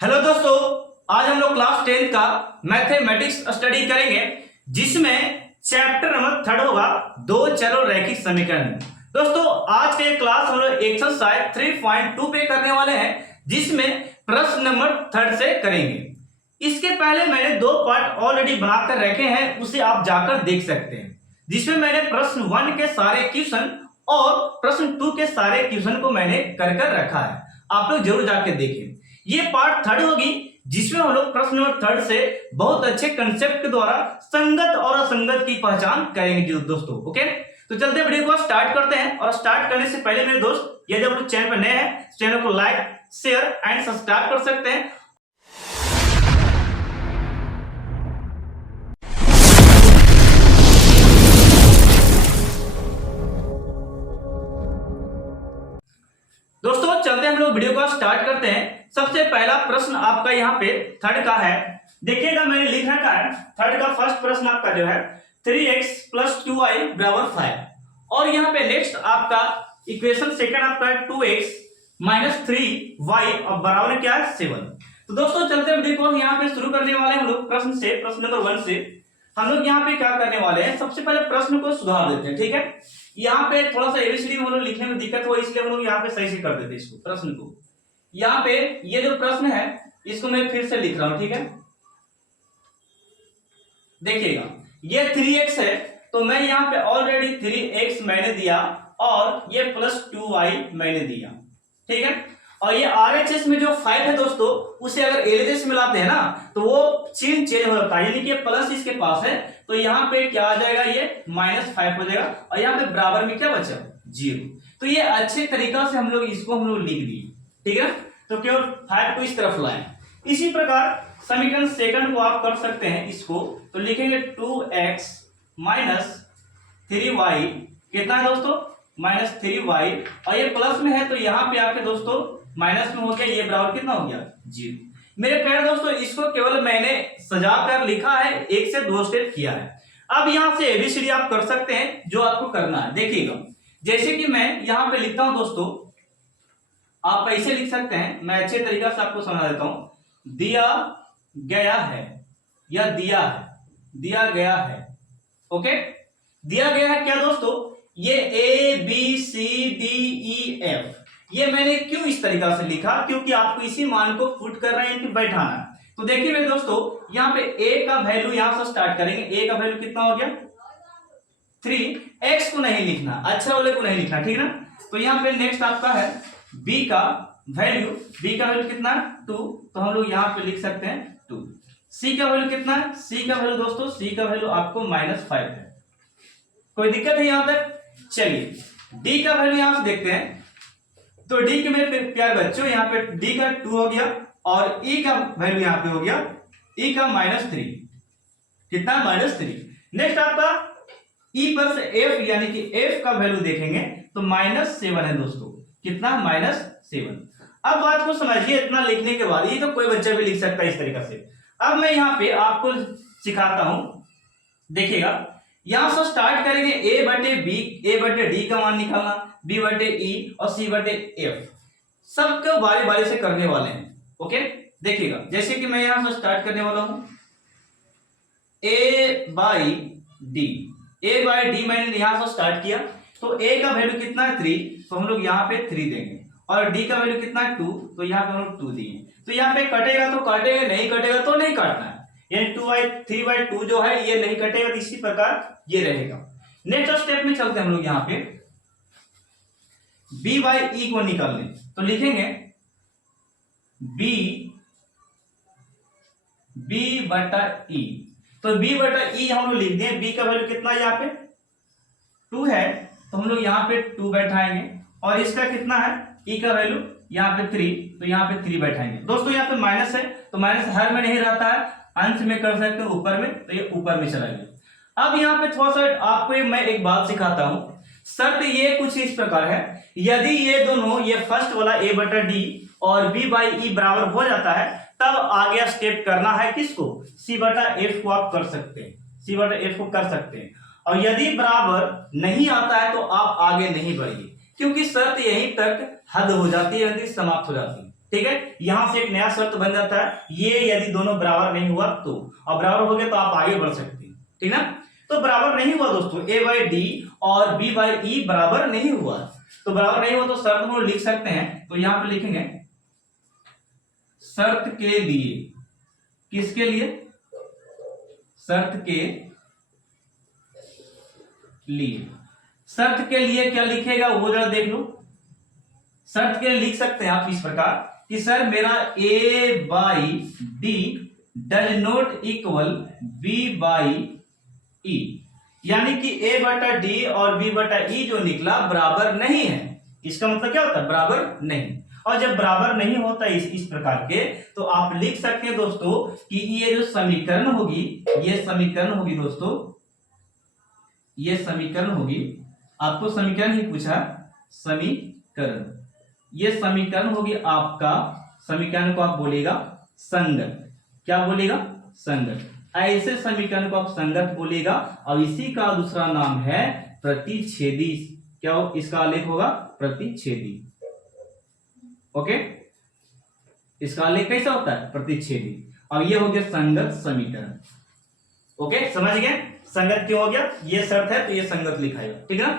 Hello दोस्तों, आज हम लोग क्लास 10 का मैथमेटिक्स स्टडी करेंगे, जिसमें चैप्टर नंबर 3 होगा दो चलो रैखिक समीकरण। दोस्तों आज के क्लास हम लोग एक्सरसाइज 3.2 पे करने वाले हैं, जिसमें प्रश्न नंबर 3 से करेंगे। इसके पहले मैंने दो पार्ट ऑलरेडी बनाकर रखे हैं, उसे आप जाकर देख सकते हैं, जिसमें मैंने प्रश्न 1 के सारे क्वेश्चन और प्रश्न 2 के सारे क्वेश्चन को मैंने कर रखा है। आप लोग जरूर जाकर देखें। ये पार्ट 3 होगी, जिसमें हम लोग प्रश्न नंबर 3 से बहुत अच्छे कंसेप्ट के द्वारा संगत और असंगत की पहचान करेंगे दोस्तों। ओके, तो चलते वीडियो को स्टार्ट करते हैं। और स्टार्ट करने से पहले मेरे दोस्त, यदि आप लोग चैनल पर नए हैं, चैनल को लाइक, शेयर एंड सब्सक्राइब कर सकते हैं। दोस्तों चलते हम लोग वीडियो को स्टार्ट करते हैं। सबसे पहला प्रश्न आपका यहाँ पे 3 का है। देखिएगा, मैंने लिख रखा है 3 का फर्स्ट प्रश्न आपका जो है 3x + 2y = 5। और यहाँ पे नेक्स्ट आपका इक्वेशन सेकंड आपका है 2x - 3y बराबर क्या है 7। तो दोस्तों चलते वीडियो को यहाँ पे शुरू करने वाले हैं हम लोग प्रश्न से, प्रश्न नंबर 1 से। हम लोग यहाँ पे क्या करने वाले हैं, सबसे पहले प्रश्न को सुधार देते हैं। ठीक है, यहाँ पे थोड़ा सा एबीसीडी में हम लोग लिखने में दिक्कत हो, इसलिए हम लोग यहाँ पे सही से कर देते हैं इसको, प्रश्न को। यहाँ पे ये जो प्रश्न है इसको मैं फिर से लिख रहा हूं। ठीक है, देखिएगा, ये 3x है, तो मैं यहाँ पे ऑलरेडी 3x मैंने दिया और ये +2y मैंने दिया। ठीक है, और ये RHS में जो 5 है दोस्तों, उसे अगर LHS में लाते हैं ना, तो वो चिन्ह चेंज हो जाता है, यानी कि प्लस इसके पास है, तो यहाँ पे क्या आ जाएगा, ये -5 हो जाएगा, और यहाँ पे बराबर में क्या बचा 0। तो ये अच्छे तरीका से हम लोग लिख दिए। ठीक है, तो केवल 5 को इस तरफ लाएं। इसी प्रकार समीकरण सेकंड को आप कर सकते हैं इसको, तो लिखेंगे 2x - 3y कितना है दोस्तों, -3y, और ये प्लस में है तो यहाँ पे आके दोस्तों माइनस में हो गया, ये बराबर कितना हो गया 0। मेरे प्यारे दोस्तों, इसको केवल मैंने सजा कर लिखा है, 1 से 2 स्टेप किया है। अब यहां से एबीसीडी आप कर सकते हैं, जो आपको करना है। देखिएगा, जैसे कि मैं यहां पे लिखता हूं दोस्तों, आप ऐसे लिख सकते हैं, मैं अच्छे तरीका से आपको समझा देता हूं। दिया गया है या दिया गया है। ओके, दिया गया है क्या दोस्तों, ये ABCDEF। ये मैंने क्यों इस तरीका से लिखा, क्योंकि आपको इसी मान को पुट कर रहे हैं कि बैठाना। तो देखिए मेरे दोस्तों, यहाँ पे a का वैल्यू यहां से स्टार्ट करेंगे। a का वैल्यू कितना हो गया 3, x को नहीं लिखना, अच्छा वाले को नहीं लिखना, ठीक ना। तो यहाँ पे नेक्स्ट आपका है b का वैल्यू कितना है 2, तो हम लोग यहाँ पे लिख सकते हैं 2। c का वैल्यू कितना है, c का वैल्यू दोस्तों, c का वैल्यू आपको -5 है। कोई दिक्कत है यहाँ तक। चलिए d का वैल्यू यहाँ से देखते हैं, तो d के मेरे प्यारे बच्चों यहाँ पे d का 2 हो गया, और e का वैल्यू यहाँ पे हो गया e का -3, कितना -3। नेक्स्ट आपका e पर से f, यानी कि f का वैल्यू देखेंगे तो -7 है दोस्तों, कितना -7। अब बात को समझिए, इतना लिखने के बाद ये तो कोई बच्चा भी लिख सकता है इस तरीका से। अब मैं यहाँ पे आपको सिखाता हूं, देखिएगा, यहां से स्टार्ट करेंगे a/d का मान निकालना, b/e और c/f, सबको बारी बारी से करने वाले हैं। ओके, देखिएगा, जैसे कि मैं यहां से स्टार्ट करने वाला हूं, a/d मैंने यहां से स्टार्ट किया, तो a का वैल्यू कितना है 3, तो हम लोग यहाँ पे 3 देंगे, और d का वैल्यू कितना है 2, तो यहाँ पे हम लोग 2 दिए। तो यहाँ पे कटेगा तो काटेगा, नहीं कटेगा तो नहीं काटना है, यानी 3/2 जो है ये नहीं कटेगा, तो इसी प्रकार ये रहेगा। नेक्स्ट स्टेप में चलते हैं हम लोग यहाँ पे b/e को निकालने, तो लिखेंगे b/e, तो b/e हम लोग लिख दें। b का वैल्यू कितना है यहाँ पे 2 है, तो हम लोग यहाँ पे 2 बैठाएंगे, और इसका कितना है e का वैल्यू यहाँ पे 3, तो यहाँ पे 3 बैठाएंगे। दोस्तों यहाँ पे माइनस है, तो माइनस हर में नहीं रहता है, अंश में कर सकते हो ऊपर में, तो ये ऊपर में चला गया। अब यहाँ पे थोड़ा सा आपको मैं एक बात सिखाता हूं, शर्त ये कुछ इस प्रकार है, यदि ये दोनों, ये फर्स्ट वाला a/d और b/e बराबर हो जाता है, तब आगे स्टेप करना है किसको, c/f को आप कर सकते हैं, c/f को कर सकते हैं। और यदि बराबर नहीं आता है तो आप आगे नहीं बढ़िए, क्योंकि शर्त यहीं तक हद हो जाती है, समाप्त हो जाती है। ठीक है, यहां से एक नया शर्त बन जाता है, ये यदि दोनों बराबर नहीं हुआ तो, और बराबर हो गया तो आप आगे बढ़ सकते हैं, ठीक ना। तो बराबर नहीं हुआ दोस्तों, ए बाई डी और बी बाई ई बराबर नहीं हुआ, तो बराबर नहीं हुआ तो शर्त हम लोग लिख सकते हैं, तो यहां पे लिखेंगे शर्त के लिए, किसके लिए, शर्त के लिए, शर्त के लिए क्या लिखेगा वो जरा देख लो। शर्त के लिए लिख सकते हैं आप इस प्रकार कि सर मेरा A by D does not equal B by E, यानी कि ए बटा डी और बी बटा ई जो निकला बराबर नहीं है। इसका मतलब क्या होता है, बराबर नहीं। और जब बराबर नहीं होता इस प्रकार के, तो आप लिख सकते हैं दोस्तों कि ये जो समीकरण होगी, ये समीकरण होगी दोस्तों, ये समीकरण होगी, आपको समीकरण ही पूछा, समीकरण, ये समीकरण होगी आपका, समीकरण को आप बोलेगा संगत, क्या बोलेगा, संगत। ऐसे समीकरण को आप संगत बोलेगा, और इसी का दूसरा नाम है प्रतिच्छेदी। क्या हो, इसका आलेख होगा प्रतिच्छेदी। ओके, इसका आलेख कैसा होता है, प्रतिच्छेदी। अब ये हो गया संगत समीकरण। ओके, समझ गए संगत क्यों हो गया, ये शर्त है तो ये संगत लिखाएगा, ठीक है ना।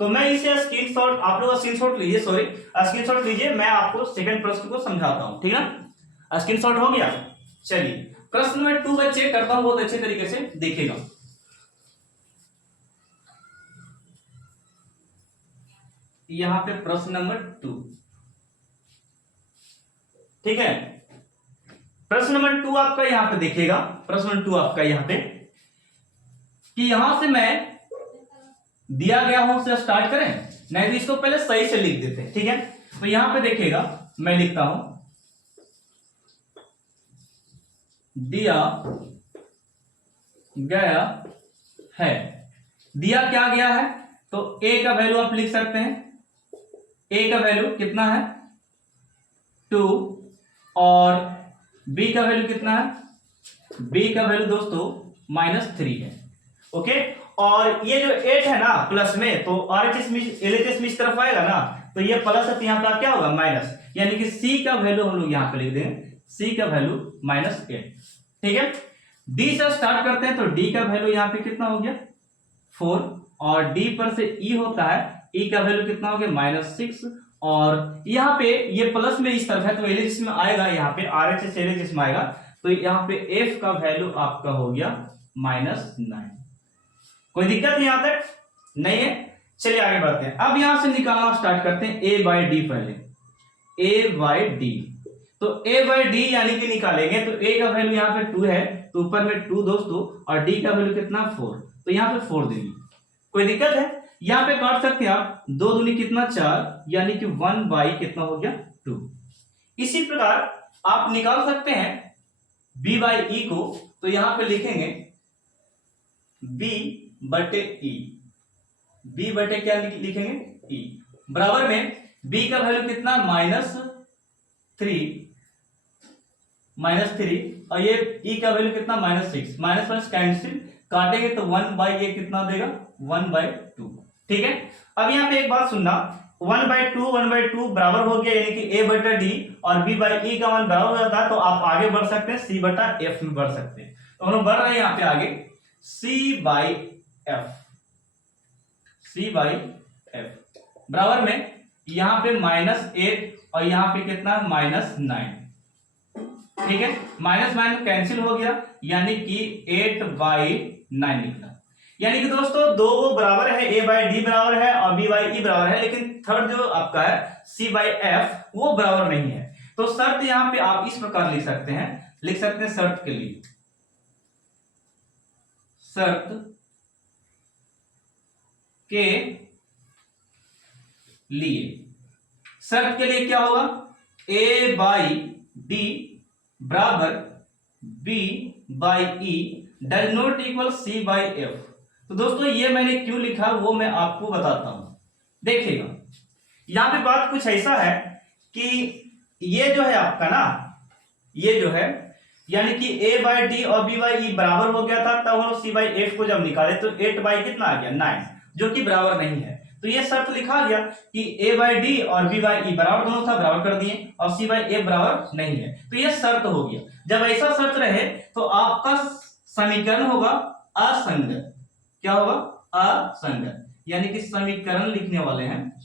तो मैं इसे स्क्रीनशॉट, आप लोग स्क्रीनशॉट लीजिए, सॉरी स्क्रीनशॉट लीजिए, मैं आपको सेकंड प्रश्न को समझाता हूं, ठीक है ना। स्क्रीनशॉट हो गया। चलिए प्रश्न नंबर 2 मैं चेक करता हूं, बहुत अच्छे तरीके से देखिएगा। यहां पे प्रश्न नंबर 2, ठीक है, प्रश्न नंबर 2 आपका यहां पे देखिएगा, प्रश्न नंबर 2 आपका यहां पे कि यहां से मैं दिया गया हूं से स्टार्ट करें, नहीं तो इसको पहले सही से लिख देते हैं, ठीक है। तो यहां पे देखिएगा, मैं लिखता हूं दिया गया है, दिया क्या गया है, तो ए का वैल्यू आप लिख सकते हैं, ए का वैल्यू कितना है 2, और बी का वैल्यू कितना है, बी का वैल्यू दोस्तों -3 है। ओके, और ये जो 8 है ना प्लस में, तो RHS में LHS में इस तरफ आएगा ना, तो ये प्लस है तो यहाँ पे क्या होगा माइनस, यानी कि सी का वैल्यू हम लोग यहाँ पे लिख देंगे, सी का वैल्यू -8, ठीक है। डी से स्टार्ट करते हैं, तो डी का वैल्यू यहाँ पे कितना हो गया 4, और डी पर से ई होता है, ई का वैल्यू कितना हो गया -6, और यहाँ पे ये प्लस में इस तरफ है तो LHS में आएगा, यहाँ पे RHS LHS में आएगा, तो यहाँ पे एफ का वैल्यू आपका हो गया -9। कोई दिक्कत यहां तक नहीं है। चलिए आगे बढ़ते हैं, अब यहां से निकालना स्टार्ट करते हैं ए बाई डी, पहले ए बाई डी, तो ए बाई डी यानी कि निकालेंगे, तो ए का वैल्यू यहाँ पे 2 है, तो ऊपर में 2 दोस्तों, और डी का वैल्यू कितना 4, तो यहाँ पे 4 देंगे। कोई दिक्कत है, यहाँ पे काट सकते हैं आप, 2 दूनी कितना 4, यानी कि 1 बाई कितना हो गया 2। इसी प्रकार आप निकाल सकते हैं बी बाई ई को, तो यहां पे लिखेंगे बी बटे ई, बी बटे क्या लिखेंगे ई, बराबर में बी का वैल्यू कितना -3, और ये ई का वैल्यू कितना -6, माइनस कैंसिल, काटेंगे तो 1 बाई ये कितना देगा 1/2, ठीक है। अब यहाँ पे एक बात सुनना, 1/2 बराबर हो गया, यानी कि ए बटा डी और बी बाई ई का मान बराबर हो जाता है, तो आप आगे बढ़ सकते हैं सी बटा एफ में बढ़ सकते हैं। तो हम लोग बढ़ रहे हैं यहाँ पे आगे सी बाई एफ बराबर में यहां पे -8 और यहां पे कितना -9, ठीक है, -9 कैंसिल हो गया, यानी कि 8/9 निकला। यानी कि दोस्तों दो वो बराबर है, ए बाई डी बराबर है और बी बाई ई बराबर है, लेकिन थर्ड जो आपका है सी बाई एफ वो बराबर नहीं है। तो शर्त यहां पे आप इस प्रकार लिख सकते हैं शर्त के लिए, शर्त के लिए, शर्त के लिए क्या होगा, ए बाई डी बराबर B by E does not equal C by F. तो दोस्तों ये मैंने क्यों लिखा वो मैं आपको बताता हूं, देखिएगा यहां पे बात कुछ ऐसा है कि ये जो है आपका ना, ये जो है यानी कि ए बाई डी और बी बाई ई बराबर हो गया था, तब हम सी बाई एफ को जब निकाले तो 8 बाई कितना आ गया 9, जो कि बराबर नहीं है। तो ये शर्त लिखा गया कि a बाई डी और b बाई ई बराबर दोनों था, बराबर कर दिए, और c बाई ए बराबर नहीं है, तो ये शर्त हो गया। जब ऐसा शर्त रहे तो आपका समीकरण होगा असंगत। क्या होगा? असंगत। यानी कि समीकरण लिखने वाले हैं,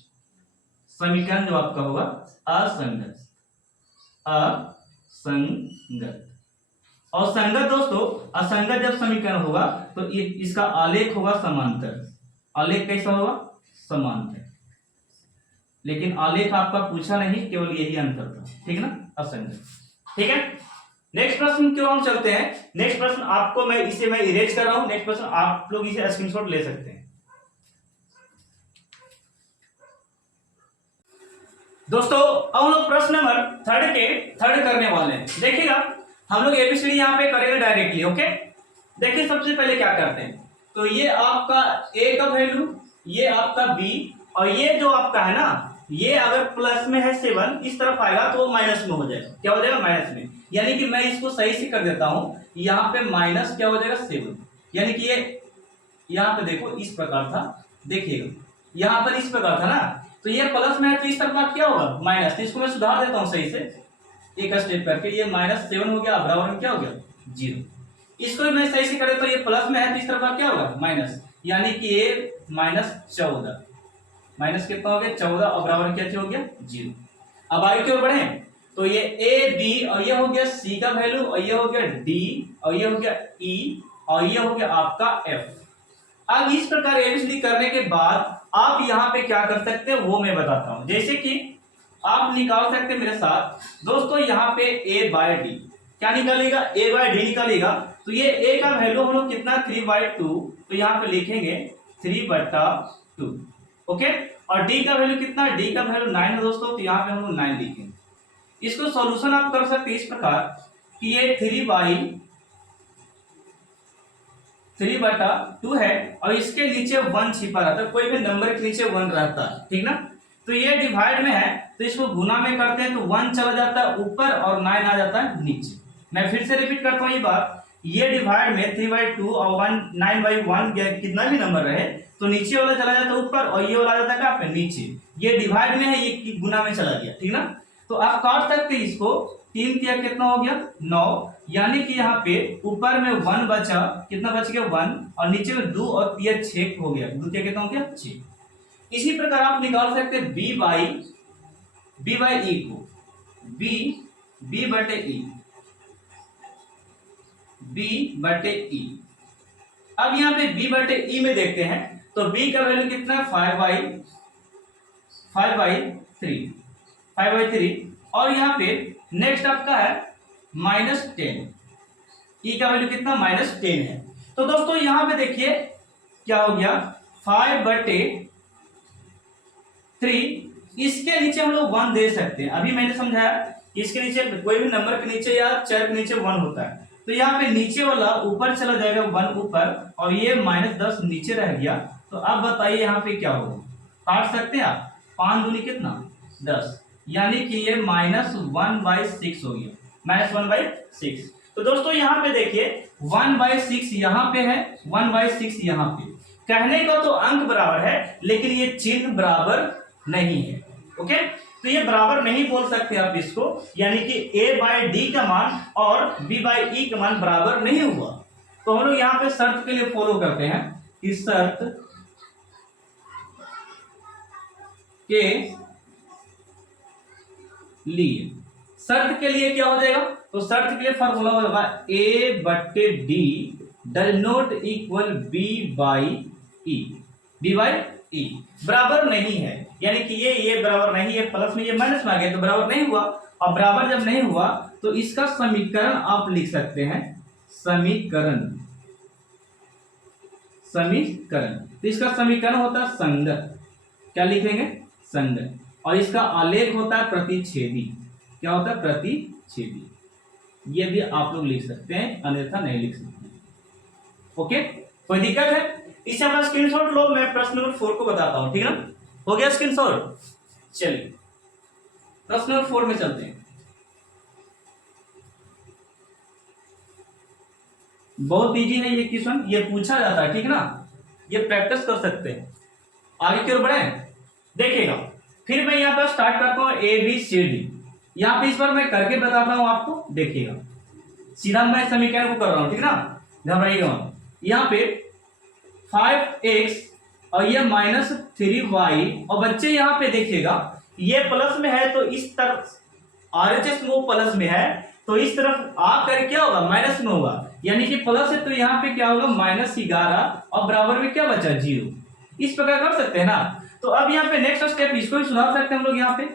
समीकरण जो आपका होगा असंगत। असंगत और संगत दोस्तों, असंगत जब समीकरण होगा तो इसका आलेख होगा समांतर। आलेख कैसा होगा? समांतर। लेकिन आलेख आपका पूछा नहीं, केवल यही अंतर था, ठीक है ना, असंगत। ठीक है, नेक्स्ट प्रश्न क्यों हम चलते हैं। नेक्स्ट प्रश्न आपको मैं इरेज कर रहा हूं। नेक्स्ट प्रश्न आप लोग इसे स्क्रीनशॉट ले सकते हैं। दोस्तों अब हम लोग प्रश्न नंबर थर्ड करने वाले हैं। देखिएगा, हम लोग एबीसीडी यहाँ पे करेंगे डायरेक्टली। ओके, देखिए सबसे पहले क्या करते हैं, तो ये आपका ए का वैल्यू, ये आपका बी, और ये जो आपका है ना, ये अगर प्लस में है 7, इस तरफ आएगा तो माइनस में हो जाएगा। क्या हो जाएगा? माइनस में। यानी कि मैं इसको सही से कर देता हूं, यहाँ पे माइनस क्या हो जाएगा? 7। यानी कि ये यहाँ पे देखो इस प्रकार था, देखिएगा यहाँ पर इस प्रकार था ना, तो ये प्लस में है तो इस तरफ क्या होगा? माइनस। तो इसको मैं सुधार देता हूं सही से एक स्टेप करके, ये -7 हो गया, बराबर में क्या हो गया? 0। इसको मैं सही से करे तो ये प्लस में है तो इस तरफ क्या होगा? माइनस। यानी कि ये -14, माइनस कितना हो गया? 14, और बराबर क्या हो गया? 0। अब आगे की ओर बढ़े तो ये ए बी, और ये हो गया सी का वैल्यू, और ये हो गया डी, और ये हो गया ई, और ये हो गया आपका एफ। अब इस प्रकार एबीसीडी करने के बाद आप यहाँ पे क्या कर सकते हैं वो मैं बताता हूं। जैसे कि आप निकाल सकते हैं मेरे साथ दोस्तों, यहाँ पे ए बाय डी क्या निकलेगा? ए बाय डी निकलेगा। तो ये ए का वैल्यू हम लोग कितना? 3/2, तो यहाँ पे लिखेंगे 3/2। ओके, और डी का वैल्यू कितना? डी का वैल्यू 9 है दोस्तों, तो यहाँ पे हम लोग 9 लिखेंगे। इसको सॉल्यूशन आप कर सकते हैं इस प्रकार कि ये 3/2 है, और इसके नीचे 1 छिपा रहता है, कोई भी नंबर के नीचे 1 रहता है, ठीक ना। तो ये डिवाइड में है तो इसको गुना में करते हैं तो 1 चला जाता है ऊपर और 9 आ जाता है नीचे। मैं फिर से रिपीट करता हूँ ये बात, ये डिवाइड में 3/2 और 9/1 कितना भी नंबर रहे तो नीचे वाला चला जाता है ऊपर और ये वाला जाता है कहाँ पे? नीचे। ये डिवाइड में है, ये गुना में चला गया, ठीक ना। तो आप काट सकते हैं इसको, 3 तिया कितना हो गया? 9। यानी कि यहाँ पे ऊपर में 1 बचा, कितना बच गया? 1, और नीचे में 2 और 3 6 हो गया, 2 तिया कितना हो गया? 6। इसी प्रकार आप निकाल सकते हैं बी बाई ई को, बी बटे ई। अब यहाँ पे बी बटे ई में देखते हैं तो बी का वैल्यू कितना है? 5/3। और यहाँ पे नेक्स्ट आपका है -10। ई का वैल्यू कितना? -10 है। तो दोस्तों यहाँ पे देखिए क्या हो गया? 5/3। इसके नीचे हम लोग 1 दे सकते हैं। अभी मैंने समझाया इसके नीचे कोई भी नंबर के नीचे या चर के नीचे 1 होता है, तो यहाँ पे नीचे वाला ऊपर चला जाएगा 1 ऊपर, और ये -10 नीचे रह गया। तो अब बताइए यहाँ पे क्या होगा? काट सकते हैं आप? 5 दूनी कितना? 10। यानी कि ये -1/6 हो गया, -1/6। तो दोस्तों यहाँ पे देखिए 1/6 यहाँ पे है, 1/6 यहाँ पे। कहने का तो अंक बराबर है लेकिन ये चिन्ह बराबर नहीं है। ओके, तो ये बराबर नहीं बोल सकते आप इसको, यानी कि a बाई डी का मान और b बाई ई का मान बराबर नहीं हुआ। तो हम लोग यहाँ पे शर्त के लिए फॉलो करते हैं कि शर्त के लिए क्या हो जाएगा? तो शर्त के लिए फॉर्मूला होगा a बटे D does not equal b by E बराबर नहीं है। यानी कि ये बराबर नहीं है, प्लस में ये माइनस में आ गया तो बराबर नहीं हुआ। और बराबर जब नहीं हुआ तो इसका समीकरण आप लिख सकते हैं, समीकरण। तो इसका समीकरण होता है संगत। क्या लिखेंगे? संगत। और इसका आलेख होता है प्रतिच्छेदी। क्या होता है? प्रतिच्छेदी। ये भी आप लोग लिख सकते हैं, अन्यथा नहीं लिख सकते। ओके, कोई दिक्कत है? इसे अपना स्क्रीनशॉट लो, मैं प्रश्न नंबर 4 को बताता हूं, ठीक है ना। हो गया स्क्रीनशॉट? चलिए प्रश्न नंबर 4 में चलते हैं। बहुत इजी है ये क्वेश्चन, ये पूछा जाता है, ठीक है ना, ये प्रैक्टिस कर सकते हैं। आगे की ओर बढ़े, देखिएगा। फिर मैं यहाँ पर स्टार्ट करता हूँ ABCD। यहाँ पे इस बार मैं करके बताता हूँ आपको, देखिएगा। सीधा मैं समीकरण को कर रहा हूँ, ठीक ना, घबराइएगा मत। यहाँ पे 5x और ये -3y, और बच्चे यहाँ पे देखिएगा ये प्लस में है तो इस तरफ RHS में वो प्लस में है, तो इस तरफ आकर क्या होगा, माइनस में होगा, यानी कि प्लस है तो यहाँ पे क्या होगा -11 और बराबर में क्या बचा 0। इस प्रकार कर सकते हैं ना। तो अब यहाँ पे नेक्स्ट स्टेप इसको भी सुधार सकते हैं हम लोग, यहाँ पे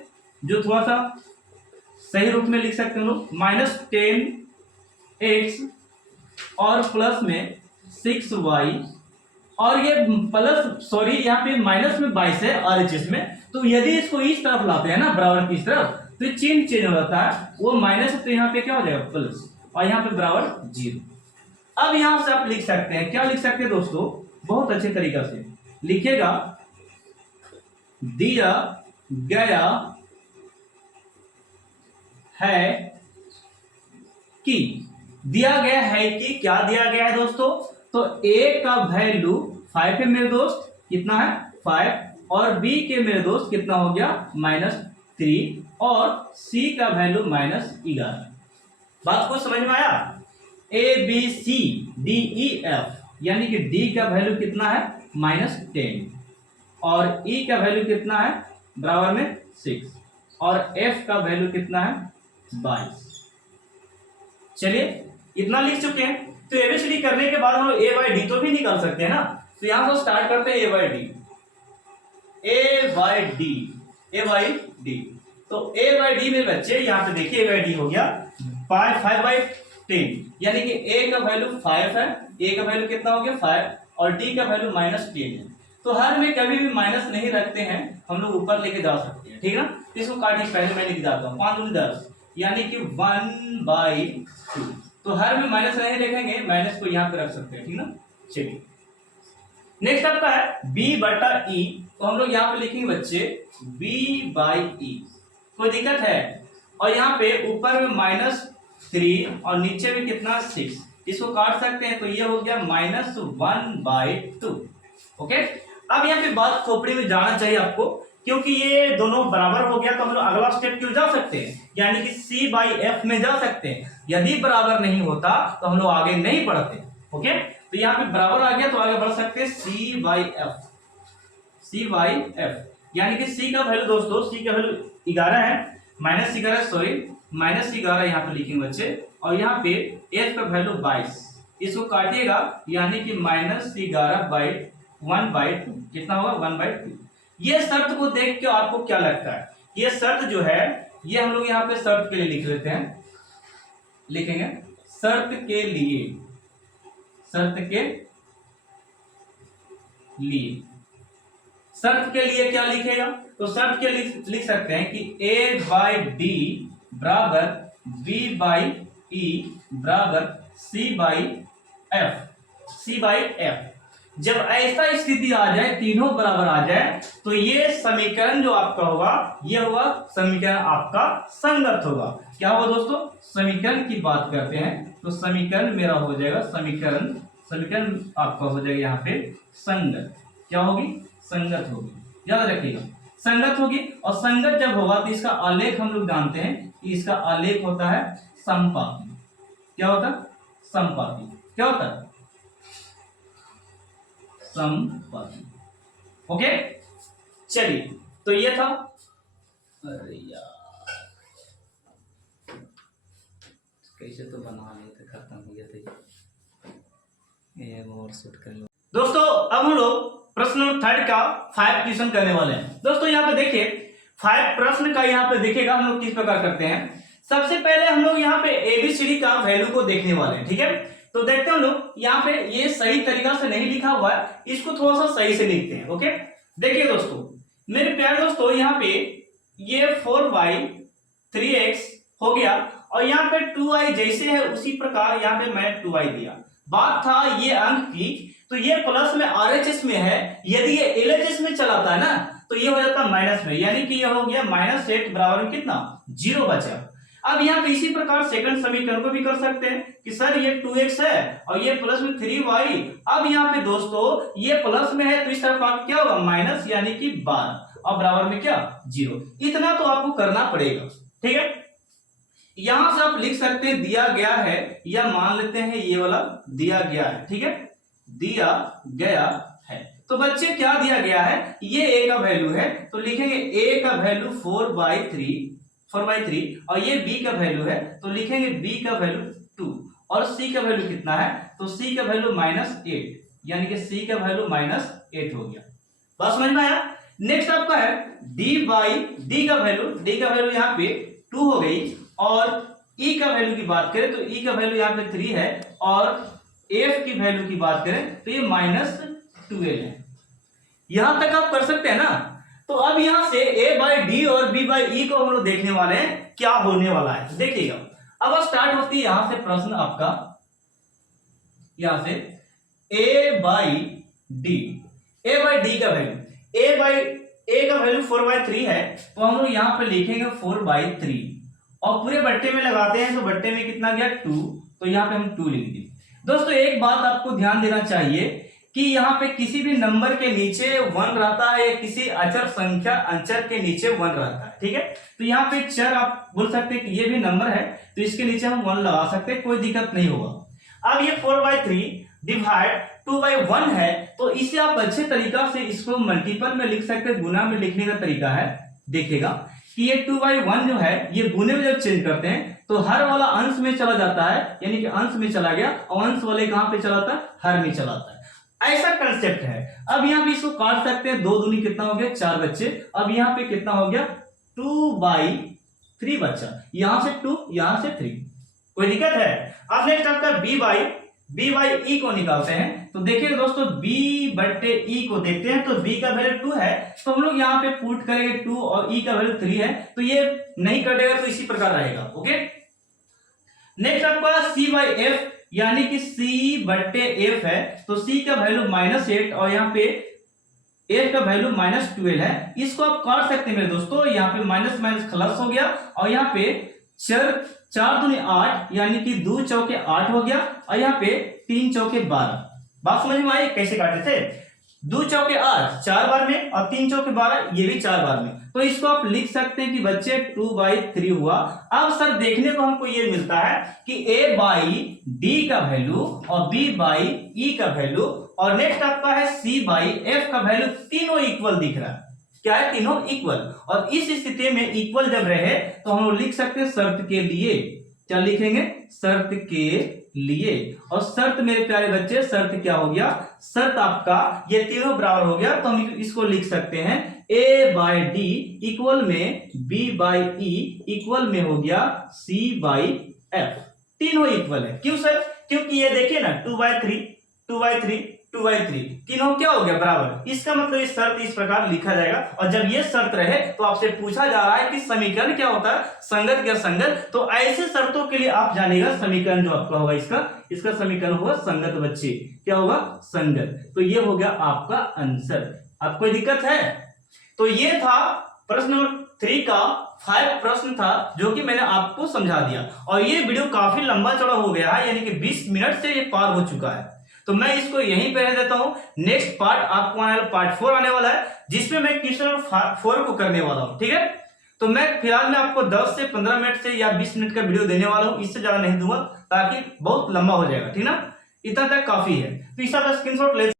जो थोड़ा सा सही रूप में लिख सकते हैं हम लोग, -10x और प्लस में 6y, और ये प्लस सॉरी यहाँ पे माइनस में 22 है RHS में, तो यदि इसको इस तरफ लाते हैं ना बराबर की इस तरफ, तो ये चिन्ह चेंज हो जाता है, वो माइनस है तो यहाँ पे क्या हो जाएगा प्लस, और यहाँ पे बराबर 0। अब यहां से आप लिख सकते हैं, क्या लिख सकते हैं दोस्तों, बहुत अच्छे तरीका से लिखेगा, दिया गया है कि, दिया गया है कि क्या दिया गया है दोस्तों, तो a का वैल्यू 5 है मेरे दोस्त, कितना है 5, और b के मेरे दोस्त कितना हो गया -3, और c का वैल्यू -11। बात को समझ में आया। ABCDEF यानी कि d का वैल्यू कितना है -10, और e का वैल्यू कितना है बराबर में 6, और f का वैल्यू कितना है 22। चलिए इतना लिख चुके हैं, तो एबीसीडी करने के बाद हम A/D तो भी निकाल सकते हैं ना। तो यहां से स्टार्ट करते हैं A/D। तो A/D में बच्चे यहाँ पे देखिए A/D हो गया 5/10, यानी कि a का वैल्यू 5 है, a का वैल्यू कितना हो गया 5, और d का वैल्यू -10 है। तो हर में कभी भी माइनस नहीं रखते हैं, हम लोग ऊपर लेके जा सकते हैं, ठीक है ना। इसको काटिए, पहले मैं लिख जाता हूँ 5 दूनी 10, यानी कि 1/2। तो हर में माइनस नहीं रखेंगे, माइनस को यहाँ पे रख सकते हैं, ठीक ना। चलिए नेक्स्ट आपका है B/E, तो हम लोग यहाँ पे लिखेंगे बच्चे B/E, कोई दिक्कत है। और यहाँ पे ऊपर में -3 और नीचे में कितना 6, इसको काट सकते हैं, तो ये हो गया -1/2। ओके, अब यहाँ पे बात खोपड़ी में जाना चाहिए आपको, क्योंकि ये दोनों बराबर हो गया, तो हम लोग अगला स्टेप क्यों जा सकते हैं, यानी कि C/F में जा सकते हैं। यदि बराबर नहीं होता तो हम लोग आगे नहीं बढ़ते। ओके, तो यहाँ पे बराबर आ गया तो आगे बढ़ सकते हैं C/F, यानी कि C का वैल्यू दोस्तों, C का वैल्यू 11 है, -11 यहाँ पे लिखेंगे बच्चे, और यहाँ पे F का वैल्यू 22, इसको काटिएगा, यानी कि -11/1/2 कितना होगा 1/2। ये शर्त को देख के आपको क्या लगता है, ये शर्त जो है ये हम लोग यहाँ पे शर्त के लिए लिख लेते हैं, लिखेंगे शर्त के लिए क्या लिखेगा, तो शर्त के लिए लिख सकते हैं कि A/D बराबर B/E बराबर C/F। जब ऐसा स्थिति आ जाए, तीनों बराबर आ जाए, तो ये समीकरण जो आपका होगा, ये होगा समीकरण आपका संगत होगा। क्या होगा दोस्तों, समीकरण की बात करते हैं तो समीकरण मेरा हो जाएगा, समीकरण आपका हो जाएगा यहाँ पे संगत। क्या होगी, संगत होगी, याद रखिएगा संगत होगी। और संगत जब होगा तो इसका आलेख हम लोग जानते हैं कि इसका आलेख होता है समपाती। क्या होता है, समपाती। क्या होता है, समपाती। ओके, चलिए तो ये था। अरे यार कैसे तो बना लेते, खत्म हो गया था ये, और शूट कर लो दोस्तों। अब हम लोग प्रश्न नंबर 3 का 5 क्वेश्चन करने वाले हैं दोस्तों। यहाँ पे देखिए 5 प्रश्न का यहाँ पे देखिएगा हम लोग किस प्रकार करते हैं। सबसे पहले हम लोग यहाँ पे ABCD का वैल्यू को देखने वाले हैं, ठीक है। तो देखते हैं हम लोग यहाँ पे, ये सही तरीका से नहीं लिखा हुआ है, इसको थोड़ा सा सही से लिखते हैं। ओके, देखिए दोस्तों, मेरे प्यारे दोस्तों, यहाँ पे ये 4y 3x हो गया, और यहाँ पे 2y जैसे है उसी प्रकार यहाँ पे मैं 2y दिया। बात था ये अंक की, तो ये प्लस में RHS में है, यदि ये LHS में चलाता है ना तो ये हो जाता माइनस में, यानी कि ये हो गया -8 बराबर में कितना 0 बचा। अब यहाँ पे इसी प्रकार सेकंड समीकरण को भी कर सकते हैं कि सर ये 2x है और ये प्लस में 3y। अब यहाँ पे दोस्तों ये प्लस में है तो इस तरफ आके क्या होगा माइनस यानी कि 12 और बराबर में क्या 0। इतना तो आपको करना पड़ेगा, ठीक है। यहां से आप लिख सकते हैं दिया गया है, या मान लेते हैं ये वाला दिया गया है, ठीक है, दिया गया है। तो बच्चे क्या दिया गया है, ये a का वैल्यू है तो लिखेंगे a का वैल्यू 4/3 और ये b का वैल्यू है तो लिखेंगे b का वैल्यू 2 और c का वैल्यू कितना है तो c का वैल्यू -8 यानी कि c का वैल्यू -8 हो गया। बात समझ में आया। नेक्स्ट आपका है d का वैल्यू यहाँ पे 2 हो गई और e का वैल्यू की बात करें तो e का वैल्यू यहाँ पे 3 है और f की वैल्यू की बात करें तो ये -12 है। यहां तक आप कर सकते हैं ना। तो अब यहां से a/d और b/e को हम लोग देखने वाले हैं क्या होने वाला है, देखिएगा। अब स्टार्ट होती है यहां से प्रश्न आपका, यहां से a/d का वैल्यू a का वैल्यू 4/3 है तो हम लोग यहां पे लिखेंगे 4/3 और पूरे बट्टे में लगाते हैं तो बट्टे में कितना गया 2 तो यहां पे हम 2 लिख दिए। दोस्तों एक बात आपको ध्यान देना चाहिए कि यहाँ पे किसी भी नंबर के नीचे 1 रहता है या किसी अचर संख्या अंचर के नीचे 1 रहता है, ठीक है। तो यहाँ पे चर आप बोल सकते हैं कि ये भी नंबर है तो इसके नीचे हम 1 लगा सकते हैं, कोई दिक्कत नहीं होगा। अब ये 4/3 डिवाइड 2/1 है तो इसे आप अच्छे तरीका से इसको मल्टीपल में लिख सकते हैं, गुना में लिखने का तरीका है। देखिएगा कि ये 2/1 जो है ये गुने में जब चेंज करते हैं तो हर वाला अंश में चला जाता है, यानी कि अंश में चला गया और अंश वाले कहां पे चला जाता है, हर में चला जाता है। ऐसा कंसेप्ट है। अब यहाँ पे इसको काट सकते हैं, 2 दूनी कितना हो गया 4 बच्चे। अब यहाँ पे कितना हो गया 2/3 बच्चा, यहां से 2 यहां से 3, कोई दिक्कत है। अब नेक्स्ट आपका b/e को निकालते हैं तो देखिए दोस्तों b/e को देखते हैं तो b का वैल्यू 2 है तो हम लोग यहाँ पे पुट करेंगे 2 और e का वैल्यू 3 है तो ये नहीं कटेगा तो इसी प्रकार रहेगा, ओके। नेक्स्ट आपका c/f यानी कि c/f है तो c का वैल्यू -8 और यहाँ पे f का वैल्यू -12 है। इसको आप काट सकते हैं मेरे दोस्तों, यहाँ पे माइनस माइनस प्लस हो गया और यहाँ पे 4 दूनी 8 यानी कि 2 चौके 8 हो गया और यहाँ पे 3 चौके 12। बात समझ में आई कैसे काटे थे, 2 चौके 8 4 बार में और 3 चौके 12 ये भी 4 बार में। तो इसको आप लिख सकते हैं कि बच्चे 2/3 हुआ। अब सर देखने को हमको ये मिलता है कि a/d का वैल्यू और b/e का वैल्यू और नेक्स्ट आपका है c/f का वैल्यू तीनों इक्वल दिख रहा है। क्या है, तीनों इक्वल। और इस स्थिति में इक्वल जब रहे तो हम लोग लिख सकते हैं शर्त के लिए, क्या लिखेंगे, शर्त के लिए। और शर्त मेरे प्यारे बच्चे, शर्त क्या हो गया, शर्त आपका ये तीनों बराबर हो गया तो हम इसको लिख सकते हैं a/d इक्वल में b/e इक्वल में हो गया c/f, तीनों इक्वल है। क्यों सर, क्योंकि ये देखिए ना 2/3 तीनों क्या हो गया बराबर। इसका मतलब इस शर्त इस प्रकार लिखा जाएगा और जब ये शर्त रहे तो आपसे पूछा जा रहा है कि समीकरण क्या होता है, संगत या संगत। तो ऐसे शर्तों के लिए आप जानिएगा समीकरण जो आपका होगा इसका समीकरण होगा संगत बच्चे, क्या होगा, संगत। तो ये हो गया आपका आंसर। अब कोई दिक्कत है। तो ये था प्रश्न नंबर 3 का 5 प्रश्न था जो कि मैंने आपको समझा दिया और ये वीडियो काफी लंबा चौड़ा हो गया है, यानी कि 20 मिनट से ये पार हो चुका है। तो मैं इसको यहीं पे रह देता हूं। नेक्स्ट पार्ट आपको पार्ट 4 आने वाला है जिसमें मैं क्वेश्चन 4 को करने वाला हूं, ठीक है। तो मैं फिलहाल में आपको 10 से 15 मिनट से या 20 मिनट का वीडियो देने वाला हूं, इससे ज्यादा नहीं दूंगा ताकि बहुत लंबा हो जाएगा, ठीक ना। इतना तक काफी है। तो इसका स्क्रीनशॉट ले